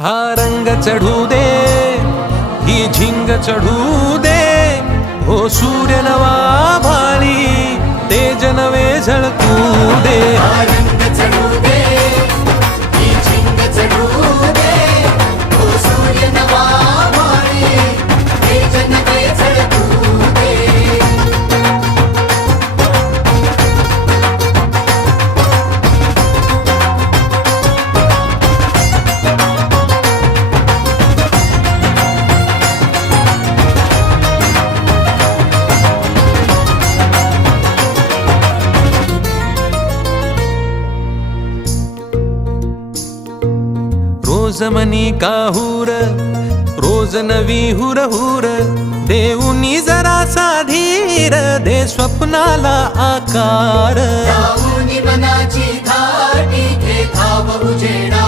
हा रंग चढू दे, ही झिंग चढू दे, हो सूर्य नवा भाळी तेज नवे झळकू दे. हा रंग चढू दे, ही झिंग चढू दे, हो सूर्य नवा भाळी तेज नवे झळकू दे. रोज मनी काहूर, रोज नवी हुरहुर, देऊनी जरासा धीर, दे स्वप्नाला आकार. जाऊनी मनाची धाटी घे धाव उजेडा